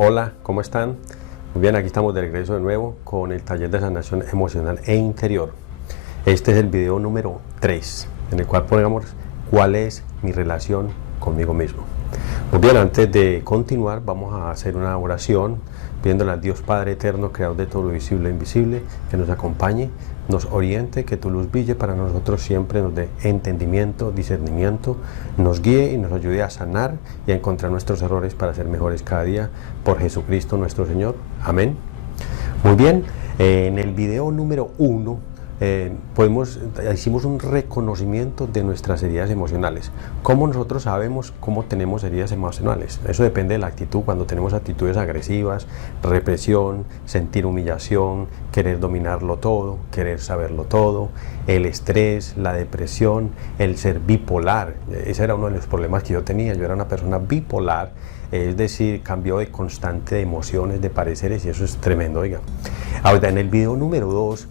Hola, ¿cómo están? Muy bien, aquí estamos de regreso de nuevo con el taller de sanación emocional e interior. Este es el video número 3, en el cual ponemos cuál es mi relación conmigo mismo. Muy bien, antes de continuar vamos a hacer una oración pidiéndole a Dios Padre Eterno, Creador de todo lo visible e invisible, que nos acompañe, nos oriente, que tu luz brille para nosotros siempre, nos dé entendimiento, discernimiento, nos guíe y nos ayude a sanar y a encontrar nuestros errores para ser mejores cada día, por Jesucristo nuestro Señor. Amén. Muy bien, en el video número 1 hicimos un reconocimiento de nuestras heridas emocionales. ¿Cómo nosotros sabemos cómo tenemos heridas emocionales? Eso depende de la actitud. Cuando tenemos actitudes agresivas, represión, sentir humillación, querer dominarlo todo, querer saberlo todo, el estrés, la depresión, el ser bipolar. Ese era uno de los problemas que yo tenía. Yo era una persona bipolar, es decir, cambio de constante de emociones, de pareceres, y eso es tremendo. Oiga, ahora en el video número 2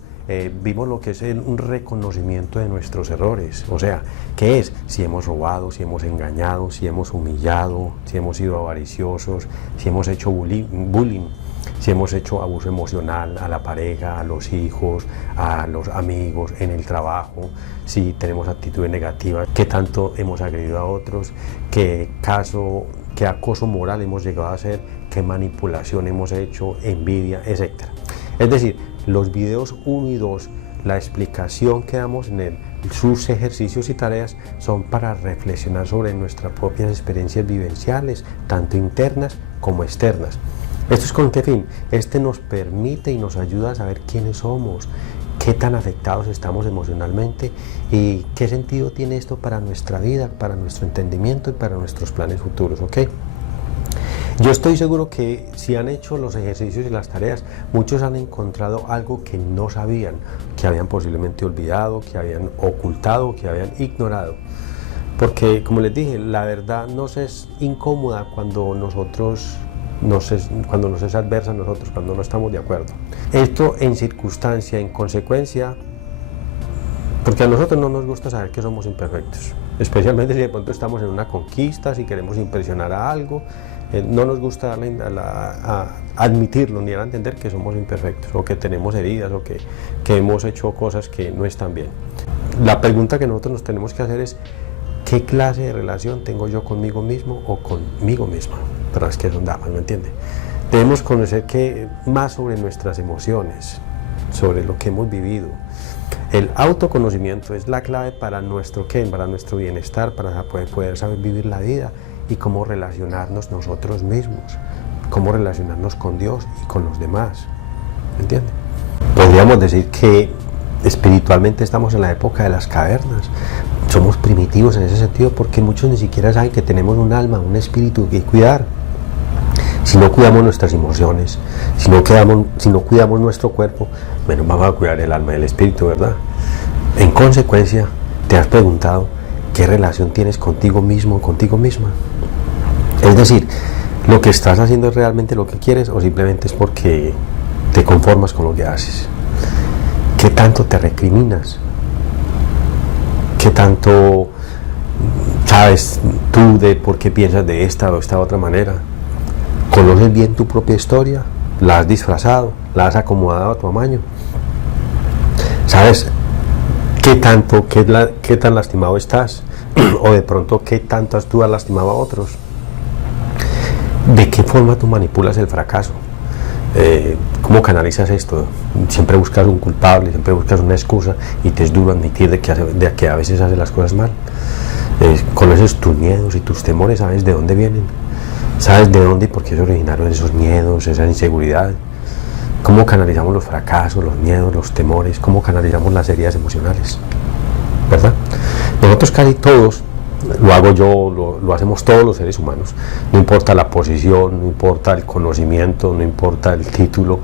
vimos lo que es un reconocimiento de nuestros errores, o sea, ¿qué es? Si hemos robado, si hemos engañado, si hemos humillado, si hemos sido avariciosos, si hemos hecho bullying, si hemos hecho abuso emocional a la pareja, a los hijos, a los amigos, en el trabajo, si tenemos actitudes negativas, qué tanto hemos agredido a otros, qué acoso moral hemos llegado a hacer, qué manipulación hemos hecho, envidia, etc. Es decir, los videos 1 y 2, la explicación que damos en él, sus ejercicios y tareas son para reflexionar sobre nuestras propias experiencias vivenciales, tanto internas como externas. ¿Esto es con qué fin? Este nos permite y nos ayuda a saber quiénes somos, qué tan afectados estamos emocionalmente y qué sentido tiene esto para nuestra vida, para nuestro entendimiento y para nuestros planes futuros, ¿ok? Yo estoy seguro que si han hecho los ejercicios y las tareas, muchos han encontrado algo que no sabían, que habían posiblemente olvidado, que habían ocultado, que habían ignorado. Porque, como les dije, la verdad nos es incómoda cuando nos es adversa a nosotros, cuando no estamos de acuerdo. Esto en circunstancia, en consecuencia, porque a nosotros no nos gusta saber que somos imperfectos, especialmente si de pronto estamos en una conquista, si queremos impresionar a algo. No nos gusta admitirlo ni dar a entender que somos imperfectos o que tenemos heridas o que hemos hecho cosas que no están bien. La pregunta que nosotros nos tenemos que hacer es ¿qué clase de relación tengo yo conmigo mismo o conmigo misma? Pero es que son damas, ¿me entiende? Debemos conocer más sobre nuestras emociones, sobre lo que hemos vivido. El autoconocimiento es la clave para nuestro bienestar, para poder saber vivir la vida y cómo relacionarnos nosotros mismos, cómo relacionarnos con Dios y con los demás, ¿me entiende? Podríamos decir que espiritualmente estamos en la época de las cavernas, somos primitivos en ese sentido porque muchos ni siquiera saben que tenemos un alma, un espíritu que cuidar. Si no cuidamos nuestras emociones, si no cuidamos nuestro cuerpo, menos vamos a cuidar el alma y el espíritu, ¿verdad? En consecuencia, ¿te has preguntado qué relación tienes contigo mismo o contigo misma? Es decir, ¿lo que estás haciendo es realmente lo que quieres o simplemente es porque te conformas con lo que haces? ¿Qué tanto te recriminas? ¿Qué tanto sabes tú de por qué piensas de esta o esta otra manera? ¿Conoces bien tu propia historia? ¿La has disfrazado? ¿La has acomodado a tu amaño? ¿Sabes qué tan lastimado estás? O de pronto, ¿qué tanto tú has lastimado a otros? ¿De qué forma tú manipulas el fracaso? ¿Cómo canalizas esto? Siempre buscas un culpable, siempre buscas una excusa y te es duro admitir de que a veces haces las cosas mal. Conoces tus miedos y tus temores, ¿sabes de dónde vienen? ¿Sabes de dónde y por qué se originaron esos miedos, esa inseguridad? ¿Cómo canalizamos los fracasos, los miedos, los temores? ¿Cómo canalizamos las heridas emocionales? ¿Verdad? Nosotros casi todos, lo hago yo, lo hacemos todos los seres humanos, no importa la posición, no importa el conocimiento, no importa el título,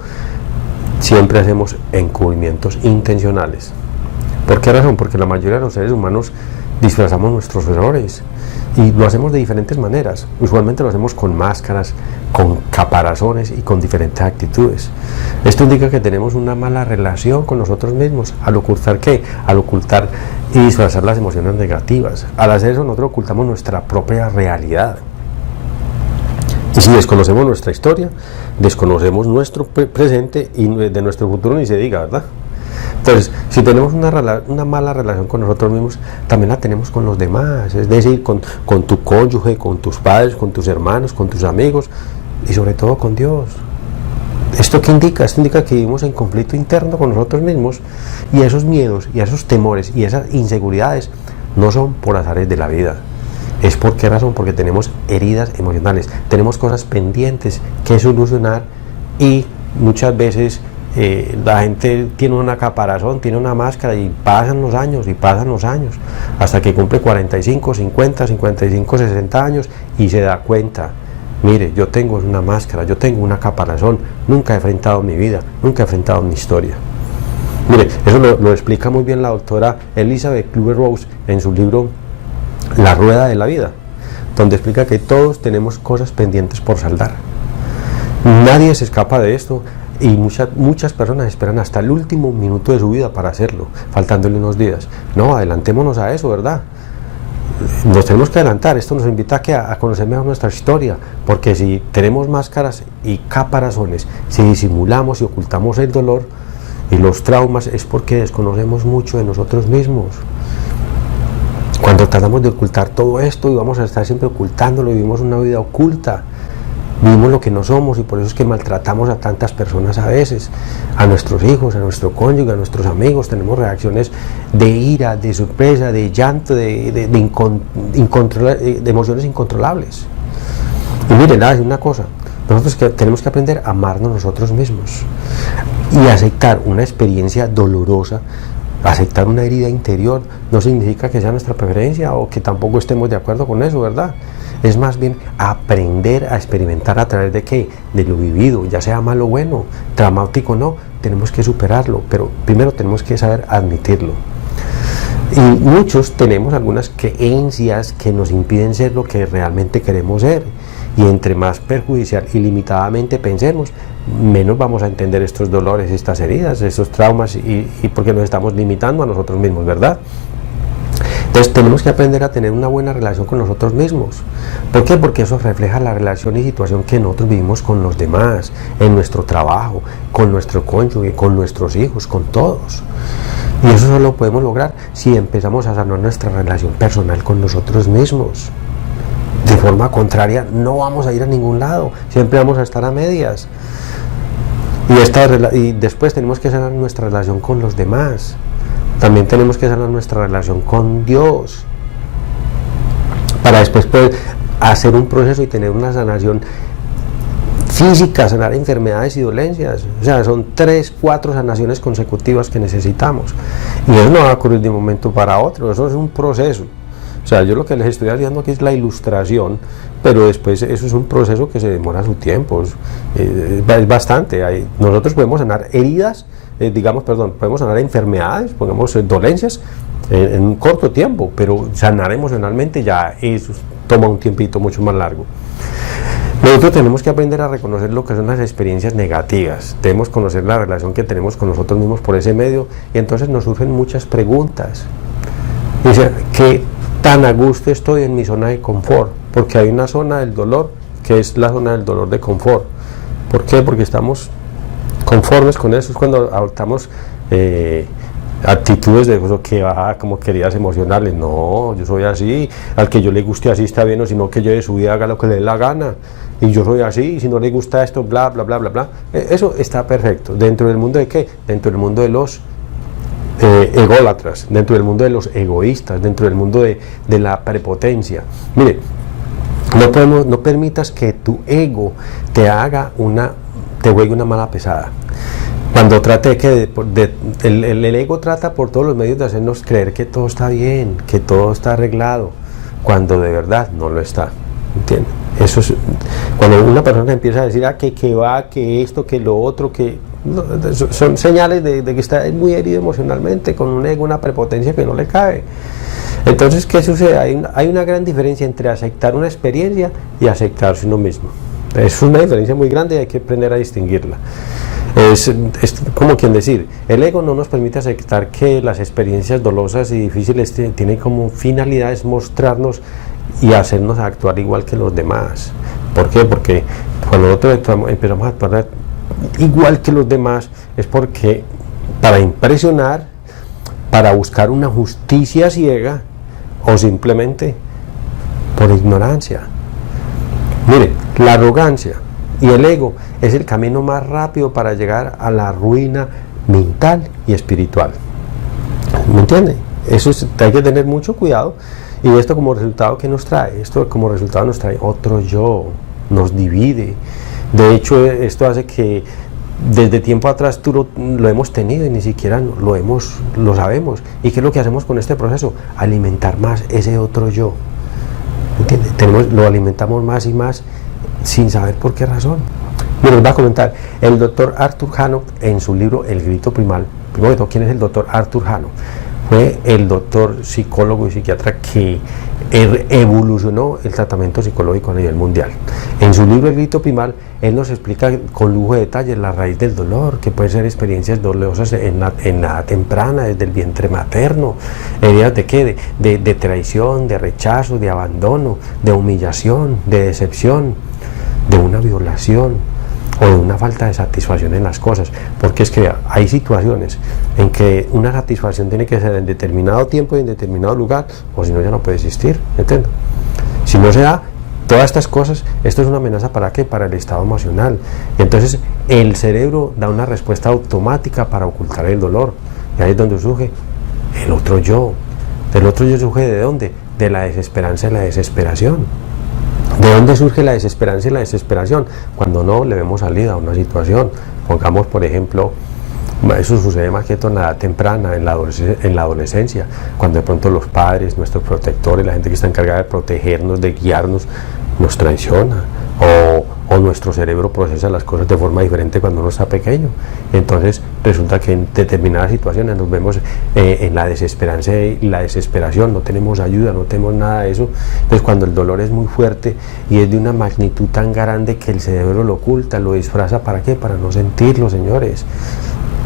siempre hacemos encubrimientos intencionales. ¿Por qué razón? Porque la mayoría de los seres humanos disfrazamos nuestros errores y lo hacemos de diferentes maneras. Usualmente lo hacemos con máscaras, con caparazones y con diferentes actitudes. Esto indica que tenemos una mala relación con nosotros mismos. ¿Al ocultar qué? Al ocultar y disfrazar las emociones negativas. Al hacer eso nosotros ocultamos nuestra propia realidad. Y si desconocemos nuestra historia, desconocemos nuestro presente y de nuestro futuro ni se diga, ¿verdad? Entonces, si tenemos una mala relación con nosotros mismos, también la tenemos con los demás, es decir, con tu cónyuge, con tus padres, con tus hermanos, con tus amigos y sobre todo con Dios. ¿Esto qué indica? Esto indica que vivimos en conflicto interno con nosotros mismos y esos miedos y esos temores y esas inseguridades no son por azares de la vida. ¿Es por qué razón? Porque tenemos heridas emocionales, tenemos cosas pendientes que solucionar y muchas veces la gente tiene una caparazón, tiene una máscara y pasan los años hasta que cumple 45, 50, 55, 60 años y se da cuenta, mire, yo tengo una máscara, yo tengo una caparazón, nunca he enfrentado mi vida, nunca he enfrentado mi historia. Mire, eso lo explica muy bien la doctora Elizabeth Kübler-Ross en su libro La Rueda de la Vida, donde explica que todos tenemos cosas pendientes por saldar. Nadie se escapa de esto y muchas personas esperan hasta el último minuto de su vida para hacerlo, faltándole unos días. No, adelantémonos a eso, ¿verdad? Nos tenemos que adelantar. Esto nos invita a conocer mejor nuestra historia, porque si tenemos máscaras y caparazones, si disimulamos y ocultamos el dolor y los traumas, es porque desconocemos mucho de nosotros mismos. Cuando tratamos de ocultar todo esto y vamos a estar siempre ocultándolo, vivimos una vida oculta, vivimos lo que no somos y por eso es que maltratamos a tantas personas a veces, a nuestros hijos, a nuestro cónyuge, a nuestros amigos, tenemos reacciones de ira, de sorpresa, de llanto, de emociones incontrolables. Y miren, hay una cosa, nosotros tenemos que aprender a amarnos nosotros mismos y aceptar una experiencia dolorosa. Aceptar una herida interior no significa que sea nuestra preferencia o que tampoco estemos de acuerdo con eso, ¿verdad? Es más bien aprender a experimentar a través de ¿qué? De lo vivido, ya sea malo o bueno, traumático o no, tenemos que superarlo, pero primero tenemos que saber admitirlo. Y muchos tenemos algunas creencias que nos impiden ser lo que realmente queremos ser. Y entre más perjudicial y limitadamente pensemos, menos vamos a entender estos dolores, estas heridas, estos traumas y porque nos estamos limitando a nosotros mismos, ¿verdad? Entonces tenemos que aprender a tener una buena relación con nosotros mismos. ¿Por qué? Porque eso refleja la relación y situación que nosotros vivimos con los demás, en nuestro trabajo, con nuestro cónyuge, con nuestros hijos, con todos. Y eso solo lo podemos lograr si empezamos a sanar nuestra relación personal con nosotros mismos. De forma contraria, no vamos a ir a ningún lado, siempre vamos a estar a medias. Y después tenemos que sanar nuestra relación con los demás. También tenemos que sanar nuestra relación con Dios. Para después poder hacer un proceso y tener una sanación física, sanar enfermedades y dolencias. O sea, son 3, 4 sanaciones consecutivas que necesitamos. Y eso no va a ocurrir de un momento para otro, eso es un proceso. O sea, yo lo que les estoy haciendo aquí es la ilustración, pero después eso es un proceso que se demora su tiempo, es bastante. Nosotros podemos sanar heridas, podemos sanar enfermedades, podemos dolencias en un corto tiempo, pero sanar emocionalmente ya eso toma un tiempito mucho más largo. Nosotros tenemos que aprender a reconocer lo que son las experiencias negativas, debemos conocer la relación que tenemos con nosotros mismos por ese medio, y entonces nos surgen muchas preguntas. Dice, ¿qué tan a gusto estoy en mi zona de confort? Porque hay una zona del dolor que es la zona del dolor de confort. ¿Por qué? Porque estamos conformes con eso. Es cuando adoptamos actitudes de eso que va como queridas emocionales. No, yo soy así, al que yo le guste así está bien, o sino que yo de su vida haga lo que le dé la gana. Y yo soy así, y si no le gusta esto, bla, bla, bla, bla, bla. Eso está perfecto. ¿Dentro del mundo de qué? Dentro del mundo de los ególatras, dentro del mundo de los egoístas, dentro del mundo de la prepotencia. Mire, no permitas que tu ego te juegue una mala pesada. Cuando el ego trata por todos los medios de hacernos creer que todo está bien, que todo está arreglado, cuando de verdad no lo está. ¿Entiendes? Eso es cuando una persona empieza a decir que esto, que lo otro, son señales de que está muy herido emocionalmente, con un ego, una prepotencia que no le cabe. Entonces, ¿qué sucede? Hay una gran diferencia entre aceptar una experiencia y aceptarse uno mismo. Es una diferencia muy grande y hay que aprender a distinguirla. Es como quien decir, el ego no nos permite aceptar que las experiencias dolorosas y difíciles tienen como finalidades mostrarnos y hacernos actuar igual que los demás. ¿Por qué? Porque cuando nosotros empezamos a actuar igual que los demás es porque para impresionar, para buscar una justicia ciega o simplemente por ignorancia. Mire, la arrogancia y el ego es el camino más rápido para llegar a la ruina mental y espiritual. ¿Me entiende? Eso hay que tener mucho cuidado. Y esto como resultado, ¿qué nos trae? Esto como resultado nos trae otro yo, nos divide. De hecho, esto hace que desde tiempo atrás tú lo hemos tenido y ni siquiera lo sabemos. ¿Y qué es lo que hacemos con este proceso? Alimentar más ese otro yo. ¿Entiende? Lo alimentamos más y más sin saber por qué razón. Bueno, les voy a comentar, el doctor Arthur Hanock en su libro El Grito Primal. Primero de todo, ¿quién es el doctor Arthur Hanock? Fue el doctor psicólogo y psiquiatra que evolucionó el tratamiento psicológico a nivel mundial. En su libro El Grito Primal, él nos explica con lujo de detalle la raíz del dolor, que pueden ser experiencias dolorosas en la edad temprana, desde el vientre materno, heridas de qué, de traición, de rechazo, de abandono, de humillación, de decepción, de una violación o de una falta de satisfacción en las cosas, porque es que hay situaciones en que una satisfacción tiene que ser en determinado tiempo y en determinado lugar, o si no ya no puede existir, ¿entiendes? Si no se da todas estas cosas, esto es una amenaza ¿para qué? Para el estado emocional. Y entonces el cerebro da una respuesta automática para ocultar el dolor, y ahí es donde surge el otro yo. El otro yo surge ¿de dónde? De la desesperanza y la desesperación. ¿De dónde surge la desesperanza y la desesperación? Cuando no le vemos salida a una situación. Pongamos, por ejemplo, eso sucede más que todo en la edad temprana, en la adolescencia, cuando de pronto los padres, nuestros protectores, la gente que está encargada de protegernos, de guiarnos, nos traiciona, o nuestro cerebro procesa las cosas de forma diferente cuando uno está pequeño. Entonces resulta que en determinadas situaciones nos vemos en la desesperanza y la desesperación, no tenemos ayuda, no tenemos nada de eso. Entonces cuando el dolor es muy fuerte y es de una magnitud tan grande que el cerebro lo oculta, lo disfraza, ¿para qué? Para no sentirlo, señores,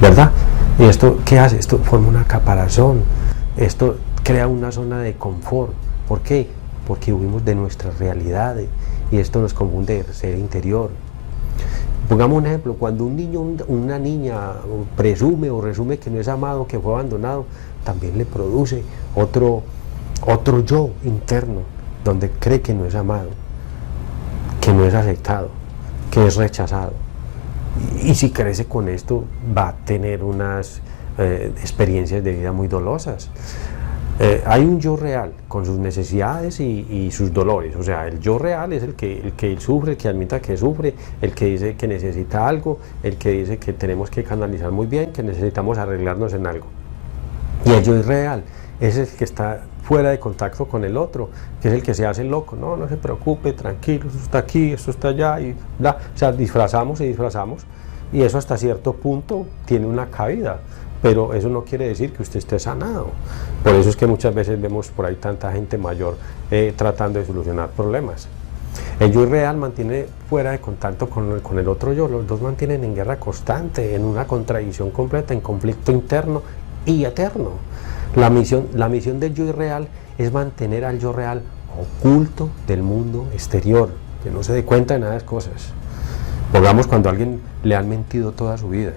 ¿verdad? ¿Y esto qué hace? Esto forma una caparazón, esto crea una zona de confort. ¿Por qué? Porque huimos de nuestras realidades y esto nos confunde el ser interior. Pongamos un ejemplo, cuando un niño, una niña presume o resume que no es amado, que fue abandonado, también le produce otro yo interno, donde cree que no es amado, que no es aceptado, que es rechazado. Y si crece con esto, va a tener unas experiencias de vida muy dolorosas. Hay un yo real con sus necesidades y sus dolores. O sea, el yo real es el que sufre, el que admita que sufre, el que dice que necesita algo, el que dice que tenemos que canalizar muy bien, que necesitamos arreglarnos en algo. Y el yo irreal es el que está fuera de contacto con el otro, que es el que se hace loco. No se preocupe, tranquilo, esto está aquí, esto está allá, y bla. O sea, disfrazamos, y eso hasta cierto punto tiene una cabida. Pero eso no quiere decir que usted esté sanado. Por eso es que muchas veces vemos por ahí tanta gente mayor tratando de solucionar problemas. El yo irreal mantiene fuera de contacto con el otro yo. Los dos mantienen en guerra constante, en una contradicción completa, en conflicto interno y eterno. La misión del yo irreal es mantener al yo real oculto del mundo exterior, que no se dé cuenta de nada de las cosas. Pongamos cuando a alguien le han mentido toda su vida.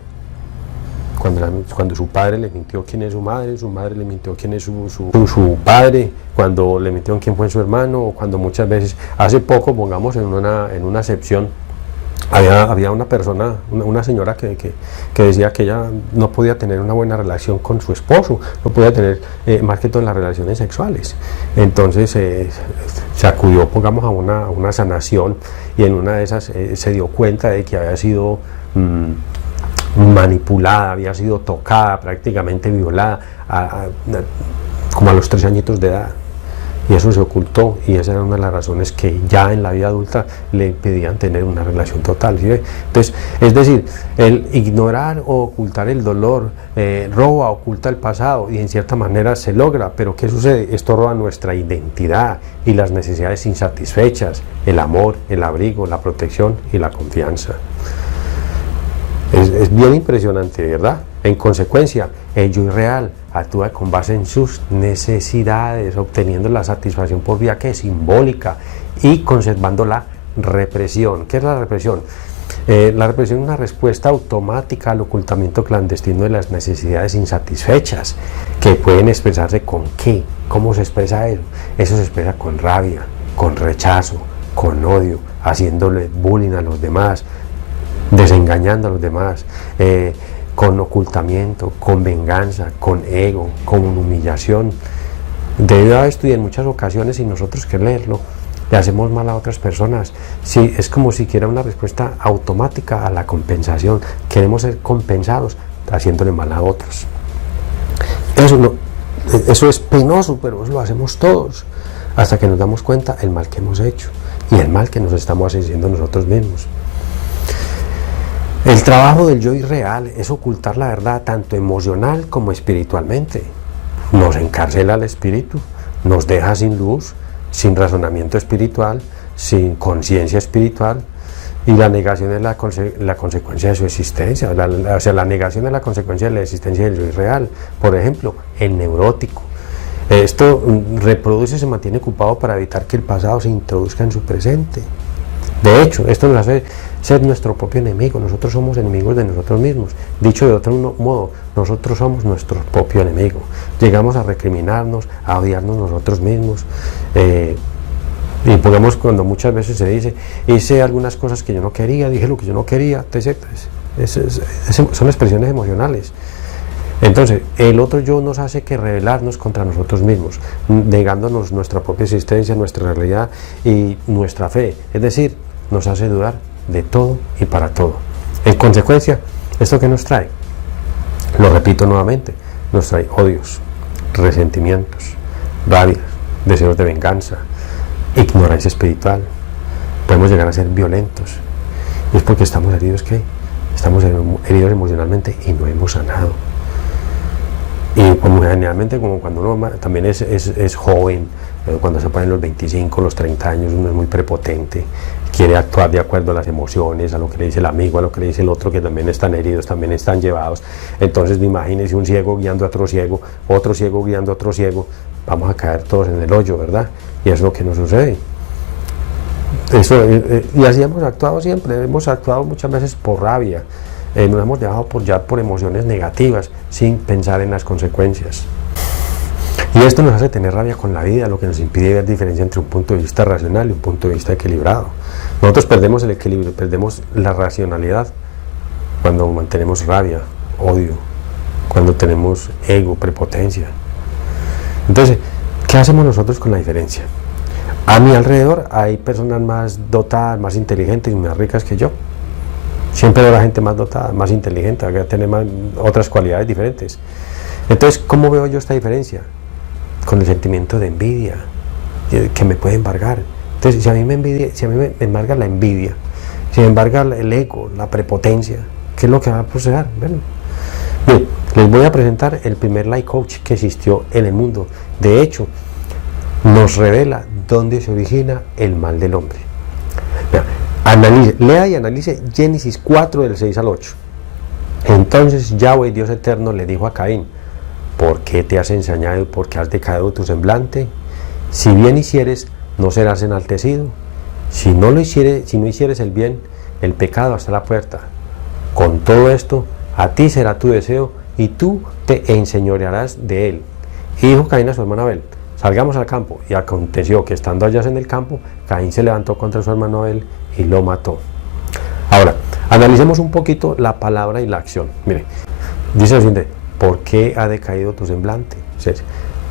Cuando su padre le mintió quién es su madre le mintió quién es su padre, cuando le mintió quién fue su hermano, o cuando muchas veces, hace poco, pongamos en una excepción, había una persona, una señora que decía que ella no podía tener una buena relación con su esposo, no podía tener más que todo en las relaciones sexuales. Entonces se acudió, pongamos, a una sanación, y en una de esas se dio cuenta de que había sido manipulada, había sido tocada, prácticamente violada, como a los 3 añitos de edad, y eso se ocultó, y esa era una de las razones que ya en la vida adulta le impedían tener una relación total, ¿sí? Entonces, es decir, el ignorar o ocultar el dolor oculta el pasado, y en cierta manera se logra, pero ¿qué sucede? Esto roba nuestra identidad y las necesidades insatisfechas, el amor, el abrigo, la protección y la confianza. Es bien impresionante, ¿verdad? En consecuencia, el yo irreal actúa con base en sus necesidades, obteniendo la satisfacción por vía que es simbólica y conservando la represión. ¿Qué es la represión? La represión es una respuesta automática al ocultamiento clandestino de las necesidades insatisfechas, que pueden expresarse con ¿qué? ¿Cómo se expresa eso? Eso se expresa con rabia, con rechazo, con odio, haciéndole bullying a los demás, desengañando a los demás, con ocultamiento, con venganza, con ego, con humillación. Debido a esto y en muchas ocasiones, sin nosotros quererlo, le hacemos mal a otras personas. Sí, es como si quiera una respuesta automática a la compensación. Queremos ser compensados haciéndole mal a otros. Eso es penoso, pero eso lo hacemos todos, hasta que nos damos cuenta el mal que hemos hecho y el mal que nos estamos haciendo nosotros mismos. El trabajo del yo irreal es ocultar la verdad tanto emocional como espiritualmente. Nos encarcela al espíritu, nos deja sin luz, sin razonamiento espiritual, sin conciencia espiritual, y la negación es la consecuencia de su existencia, o sea, la negación es la consecuencia de la existencia del yo irreal. Por ejemplo, el neurótico. Esto reproduce y se mantiene ocupado para evitar que el pasado se introduzca en su presente. De hecho, esto nos hace ser nuestro propio enemigo. Nosotros somos enemigos de nosotros mismos. Dicho de otro modo, nosotros somos nuestro propio enemigo. Llegamos a recriminarnos, a odiarnos nosotros mismos. Y podemos, cuando muchas veces se dice, hice algunas cosas que yo no quería, dije lo que yo no quería, etc. Son expresiones emocionales. Entonces, el otro yo nos hace que rebelarnos contra nosotros mismos, negándonos nuestra propia existencia, nuestra realidad y nuestra fe. Es decir, nos hace dudar de todo y para todo. En consecuencia, ¿esto qué nos trae? Lo repito nuevamente, nos trae odios, resentimientos, rabias, deseos de venganza, ignorancia espiritual. Podemos llegar a ser violentos. Y es porque estamos heridos, ¿qué? Estamos heridos emocionalmente y no hemos sanado. Y como generalmente, como cuando uno también es joven, cuando se ponen los 25, los 30 años, uno es muy prepotente, quiere actuar de acuerdo a las emociones, a lo que le dice el amigo, a lo que le dice el otro, que también están heridos, también están llevados. Entonces, imagínense un ciego guiando a otro ciego guiando a otro ciego, vamos a caer todos en el hoyo, ¿verdad? Y es lo que nos sucede. Y así hemos actuado siempre, hemos actuado muchas veces por rabia. Nos hemos dejado por emociones negativas sin pensar en las consecuencias. Y esto nos hace tener rabia con la vida, lo que nos impide ver diferencia entre un punto de vista racional y un punto de vista equilibrado. Nosotros perdemos el equilibrio, perdemos la racionalidad cuando mantenemos rabia, odio, cuando tenemos ego, prepotencia. Entonces, ¿qué hacemos nosotros con la diferencia? A mi alrededor hay personas más dotadas, más inteligentes y más ricas que yo. Siempre habrá gente más dotada, más inteligente, que tiene otras cualidades diferentes. Entonces, ¿cómo veo yo esta diferencia? Con el sentimiento de envidia, que me puede embargar. Entonces, si a mí me embarga la envidia, si me embarga el ego, la prepotencia, ¿qué es lo que va a proceder? Bueno, bien, les voy a presentar el primer life coach que existió en el mundo. De hecho, nos revela dónde se origina el mal del hombre. Lea y analice Génesis 4 del 6 al 8. Entonces Yahweh, Dios eterno, le dijo a Caín: ¿por qué te has ensañado y por qué has decaído tu semblante? Si bien hicieres, no serás enaltecido. Si no hicieres el bien, el pecado está a la puerta. Con todo esto, a ti será tu deseo y tú te enseñorearás de él. Y dijo Caín a su hermano Abel: salgamos al campo. Y aconteció que estando allá en el campo, Caín se levantó contra su hermano Abel y lo mató. Ahora, analicemos un poquito la palabra y la acción. Mire, dice lo siguiente: ¿por qué ha decaído tu semblante?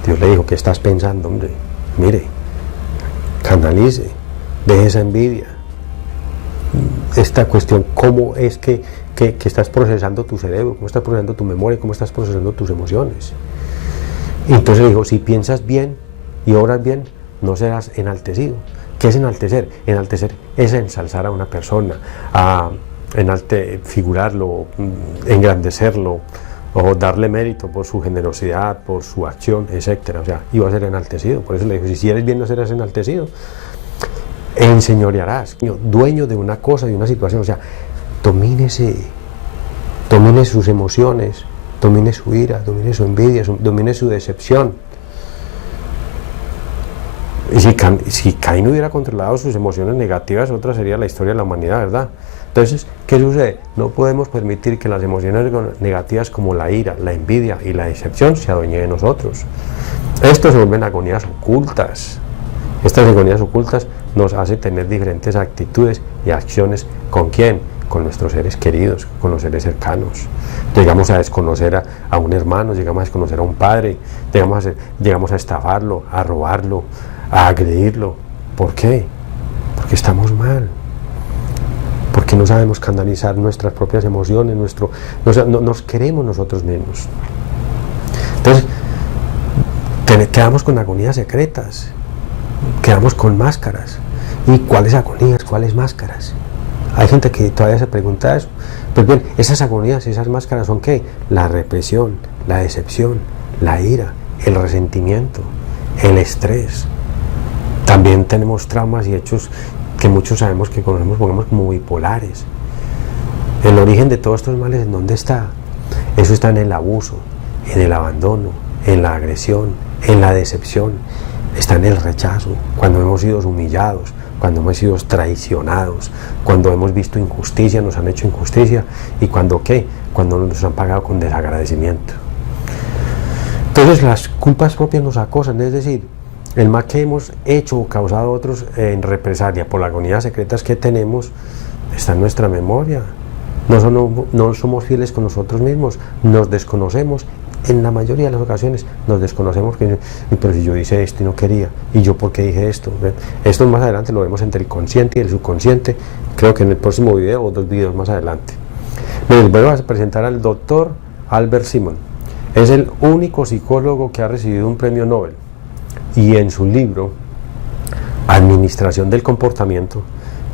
Dios le dijo: ¿qué estás pensando, hombre? Mire, canalice, deje esa envidia. Esta cuestión, ¿cómo es que estás procesando tu cerebro? ¿Cómo estás procesando tu memoria? ¿Cómo estás procesando tus emociones? Y entonces le dijo: si piensas bien y obras bien, no serás enaltecido. ¿Qué es enaltecer? Enaltecer es ensalzar a una persona, figurarlo, engrandecerlo, o darle mérito por su generosidad, por su acción, etcétera. O sea, iba a ser enaltecido. Por eso le dijo: si eres bien, no serás enaltecido. Enseñorearás, dueño de una cosa, de una situación. O sea, domine sus emociones, domine su ira, domine su envidia, domine su decepción. Y si Caín hubiera controlado sus emociones negativas, otra sería la historia de la humanidad, ¿verdad? Entonces, ¿qué sucede? No podemos permitir que las emociones negativas como la ira, la envidia y la decepción se adueñen de nosotros. Esto se vuelven agonías ocultas. Estas agonías ocultas nos hacen tener diferentes actitudes y acciones. ¿Con quién? Con nuestros seres queridos, con los seres cercanos. Llegamos a desconocer a un hermano, llegamos a desconocer a un padre, llegamos a estafarlo, a robarlo, a agredirlo. ¿Por qué? Porque estamos mal. Porque no sabemos canalizar nuestras propias emociones, nos queremos nosotros mismos. Entonces, quedamos con agonías secretas, quedamos con máscaras. ¿Y cuáles agonías, cuáles máscaras? Hay gente que todavía se pregunta eso. Pues bien, esas agonías, esas máscaras son ¿qué? La represión, la decepción, la ira, el resentimiento, el estrés. También tenemos traumas y hechos que muchos sabemos que conocemos, pongamos como bipolares. El origen de todos estos males, ¿en dónde está? Eso está en el abuso, en el abandono, en la agresión, en la decepción, está en el rechazo, cuando hemos sido humillados, cuando hemos sido traicionados, cuando hemos visto injusticia, nos han hecho injusticia, y cuando ¿qué? Cuando nos han pagado con desagradecimiento. Entonces las culpas propias nos acosan, es decir, el mal que hemos hecho o causado a otros en represalia por las agonías secretas que tenemos está en nuestra memoria. No somos fieles con nosotros mismos, nos desconocemos. En la mayoría de las ocasiones nos desconocemos, pero si yo hice esto y no quería, y yo por qué dije esto. Esto más adelante lo vemos entre el consciente y el subconsciente, creo que en el próximo video o 2 videos más adelante. Les voy a presentar al doctor Albert Simon. Es el único psicólogo que ha recibido un premio Nobel, y en su libro Administración del Comportamiento,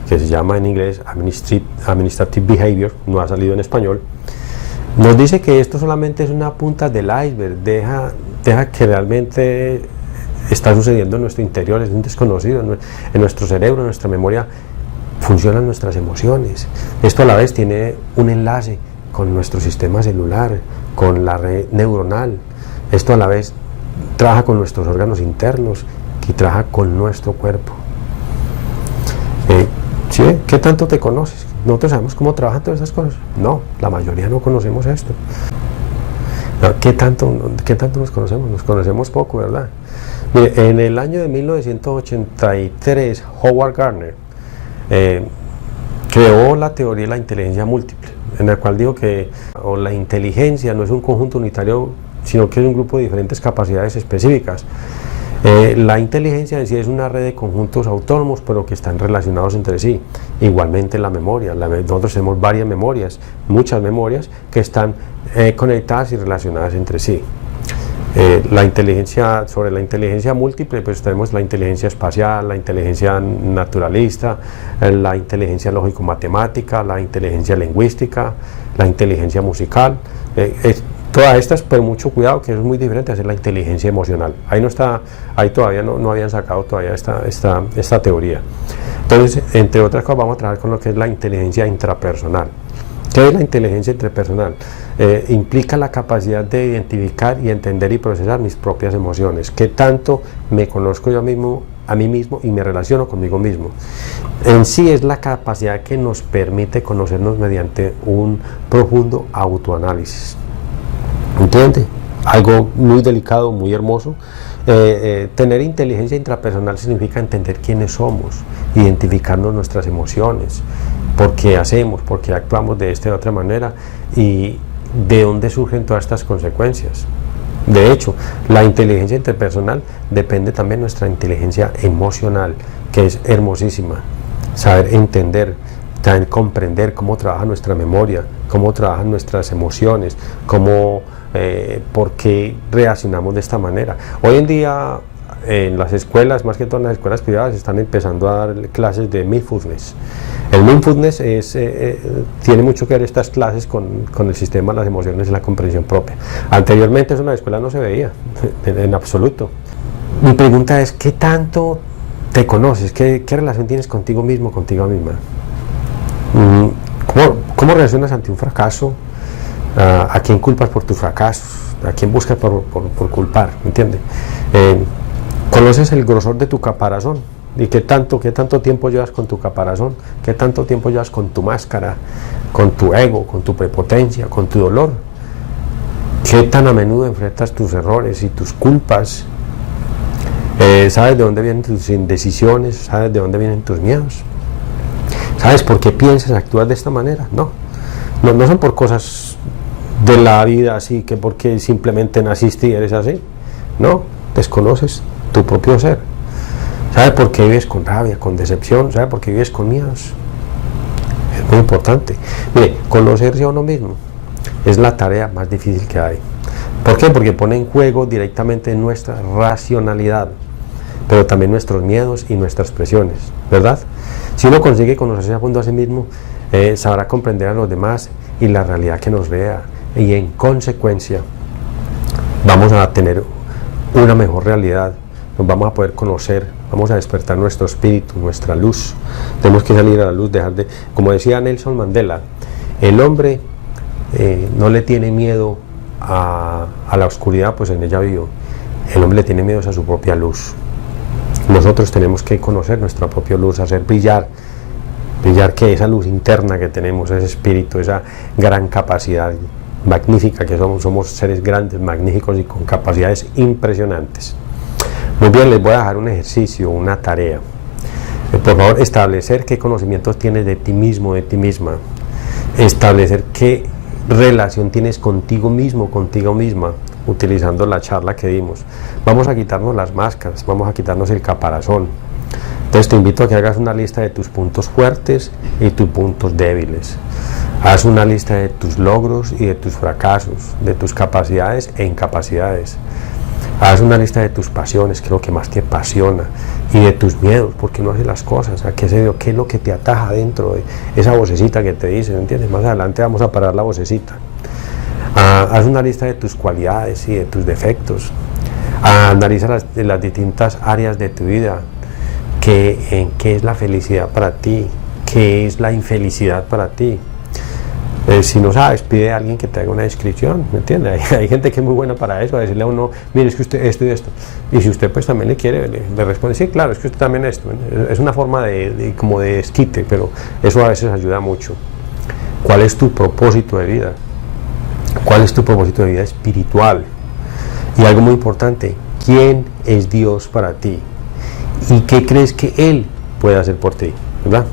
que se llama en inglés Administrative Behavior, no ha salido en español, nos dice que esto solamente es una punta del iceberg, deja que realmente está sucediendo en nuestro interior, es un desconocido, en nuestro cerebro, en nuestra memoria funcionan nuestras emociones. Esto a la vez tiene un enlace con nuestro sistema celular, con la red neuronal. Esto a la vez trabaja con nuestros órganos internos y trabaja con nuestro cuerpo. ¿Sí? ¿Qué tanto te conoces? ¿Nosotros sabemos cómo trabajan todas esas cosas? No, la mayoría no conocemos esto. ¿Qué tanto nos conocemos? Nos conocemos poco, ¿verdad? Mire, en el año de 1983, Howard Gardner creó la teoría de la inteligencia múltiple, en la cual dijo que la inteligencia no es un conjunto unitario, sino que es un grupo de diferentes capacidades específicas. La inteligencia en sí es una red de conjuntos autónomos, pero que están relacionados entre sí. Igualmente la memoria, nosotros tenemos varias memorias, muchas memorias que están conectadas y relacionadas entre sí. Sobre la inteligencia múltiple, pues tenemos la inteligencia espacial, la inteligencia naturalista, la inteligencia lógico-matemática, la inteligencia lingüística, la inteligencia musical. Todas estas, pero mucho cuidado, que es muy diferente a hacer la inteligencia emocional. Ahí todavía no habían sacado todavía esta teoría. Entonces, entre otras cosas, vamos a trabajar con lo que es la inteligencia intrapersonal. ¿Qué es la inteligencia intrapersonal? Implica la capacidad de identificar y entender y procesar mis propias emociones. ¿Qué tanto me conozco yo a mí mismo y me relaciono conmigo mismo? En sí es la capacidad que nos permite conocernos mediante un profundo autoanálisis. ¿Entiende? Algo muy delicado, muy hermoso. Tener inteligencia intrapersonal significa entender quiénes somos, identificarnos nuestras emociones, por qué hacemos, por qué actuamos de esta y de otra manera, y de dónde surgen todas estas consecuencias. De hecho, la inteligencia interpersonal depende también de nuestra inteligencia emocional, que es hermosísima. Saber entender, también comprender cómo trabaja nuestra memoria, cómo trabajan nuestras emociones, por qué reaccionamos de esta manera. Hoy en día en las escuelas, más que todo en las escuelas privadas, están empezando a dar clases de mindfulness. El mindfulness tiene mucho que ver estas clases con el sistema de las emociones y la comprensión propia. Anteriormente eso en la escuela no se veía en absoluto. Mi pregunta es, ¿qué tanto te conoces? ¿Qué relación tienes contigo mismo, contigo misma? ¿Cómo reaccionas ante un fracaso? ¿A quién culpas por tus fracasos? ¿A quién buscas por culpar? ¿Me entiendes? Conoces el grosor de tu caparazón. ¿Y qué tanto tiempo llevas con tu caparazón? ¿Qué tanto tiempo llevas con tu máscara? Con tu ego, con tu prepotencia, con tu dolor. ¿Qué tan a menudo enfrentas tus errores y tus culpas? ¿Sabes de dónde vienen tus indecisiones? ¿Sabes de dónde vienen tus miedos? ¿Sabes por qué piensas, actúas de esta manera? No son por cosas de la vida así, que porque simplemente naciste y eres así. No, desconoces tu propio ser. ¿Sabes por qué vives con rabia, con decepción? ¿Sabes por qué vives con miedos? Es muy importante. Mire, conocerse a uno mismo es la tarea más difícil que hay. ¿Por qué? Porque pone en juego directamente nuestra racionalidad, pero también nuestros miedos y nuestras presiones, ¿verdad? Si uno consigue conocerse a fondo a sí mismo, sabrá comprender a los demás y la realidad que nos rodea, y en consecuencia vamos a tener una mejor realidad, nos vamos a poder conocer, vamos a despertar nuestro espíritu, nuestra luz. Tenemos que salir a la luz, dejar de, como decía Nelson Mandela, el hombre no le tiene miedo a la oscuridad, pues en ella vivo. El hombre le tiene miedo a su propia luz. Nosotros tenemos que conocer nuestra propia luz, hacer brillar que esa luz interna que tenemos, ese espíritu, esa gran capacidad magnífica que somos seres grandes, magníficos y con capacidades impresionantes. Muy bien, les voy a dejar un ejercicio, una tarea. Por favor, establecer qué conocimientos tienes de ti mismo, de ti misma. Establecer qué relación tienes contigo mismo, contigo misma, utilizando la charla que dimos. Vamos a quitarnos las máscaras, vamos a quitarnos el caparazón. Entonces te invito a que hagas una lista de tus puntos fuertes y tus puntos débiles. Haz una lista de tus logros y de tus fracasos, de tus capacidades e incapacidades. Haz una lista de tus pasiones, qué es lo que más te apasiona, y de tus miedos, por qué no haces las cosas, qué es lo que te ataja dentro de esa vocecita que te dice, ¿entiendes? Más adelante vamos a parar la vocecita. Haz una lista de tus cualidades y de tus defectos. Analiza las distintas áreas de tu vida, qué es la felicidad para ti, qué es la infelicidad para ti. Si no sabes, pide a alguien que te haga una descripción, ¿me entiendes? Hay gente que es muy buena para eso, a decirle a uno, mire, es que usted esto y esto. Y si usted pues también le quiere, le responde, sí, claro, es que usted también esto. Es una forma como de desquite, pero eso a veces ayuda mucho. ¿Cuál es tu propósito de vida? ¿Cuál es tu propósito de vida espiritual? Y algo muy importante, ¿quién es Dios para ti? ¿Y qué crees que Él puede hacer por ti? ¿Verdad?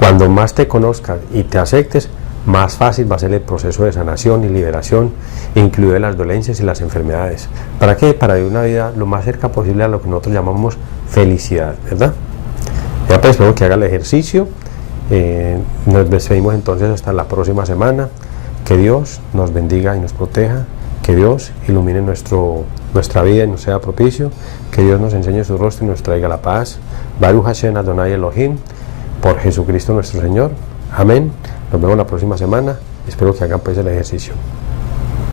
Cuando más te conozcas y te aceptes, más fácil va a ser el proceso de sanación y liberación, incluido las dolencias y las enfermedades. ¿Para qué? Para vivir una vida lo más cerca posible a lo que nosotros llamamos felicidad, ¿verdad? Ya pues, espero que haga el ejercicio. Nos despedimos entonces hasta la próxima semana. Que Dios nos bendiga y nos proteja. Que Dios ilumine nuestra vida y nos sea propicio. Que Dios nos enseñe su rostro y nos traiga la paz. Baruch Hashem Adonai Elohim, por Jesucristo nuestro Señor. Amén. Nos vemos la próxima semana. Espero que hagan pues el ejercicio.